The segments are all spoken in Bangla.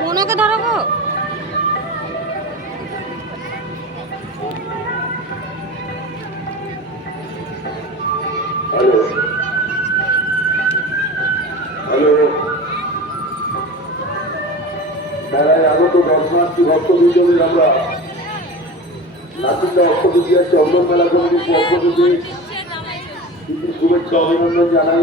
মনোকে ধরাবো? মেলায় আগত দর্শনার্থী ভক্তবৃন্দদের আমরা নাচিন্দা অষ্টবিদ্যার চন্দন মেলা কমিটির পক্ষ থেকে শুভেচ্ছা, অভিনন্দন জানাই।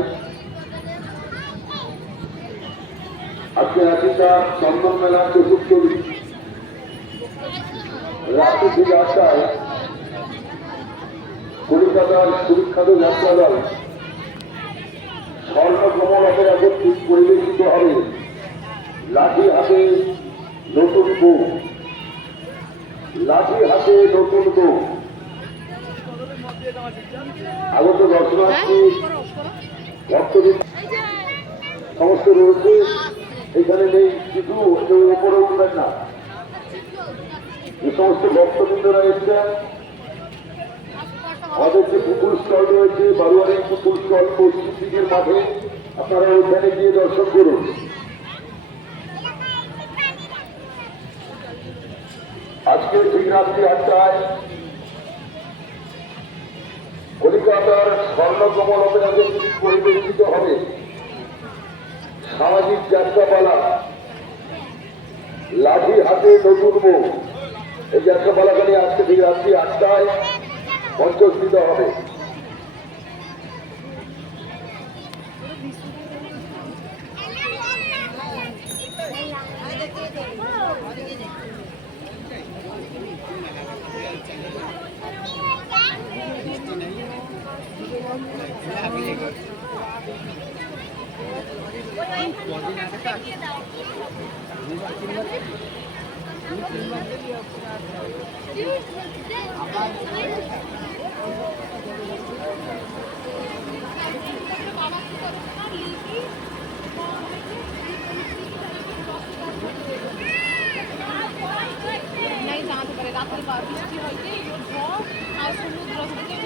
আজকে নাচিন্দা চন্দন মেলা চতুর্থ দিন। রাত্রি ঠিক আটটায় কলকাতার সুবিখ্যাত যাত্রা দল স্বর্ণ কমলাপের একত্রিত পরিবেশিত হবে। লাঠি হাতে নতুন বউ। লাঠি হাতে নতুন বউ। আগত দর্শনার্থী ভক্তদের সমস্ত রয়েছে। এখানে নেই কিছু কেউ ওপরে উঠবেন না। যে সমস্ত ভক্তবৃন্দরা এসছেন, আমাদের যে পুকুর স্থল রয়েছে, বারুয়ারি পুকুর স্থল পশ্চিম দিকের মাঠে, আপনারা ওখানে গিয়ে দর্শন করুন। আজকে ঠিক রাত্রি আটটায় কলিকাতার স্বর্ণকমল অপরাধের পরিবেশিত হবে। সামাজিক যাত্রাপালা। লাঠি হাতে নতুন বউ। এই যাত্রাপালাখানি আজকে ঠিক রাত্রি আটটায় মঞ্চস্থিত হবে। রাত্রে বা বৃষ্টি হইতে ঝড় আর সমুদ্র থেকে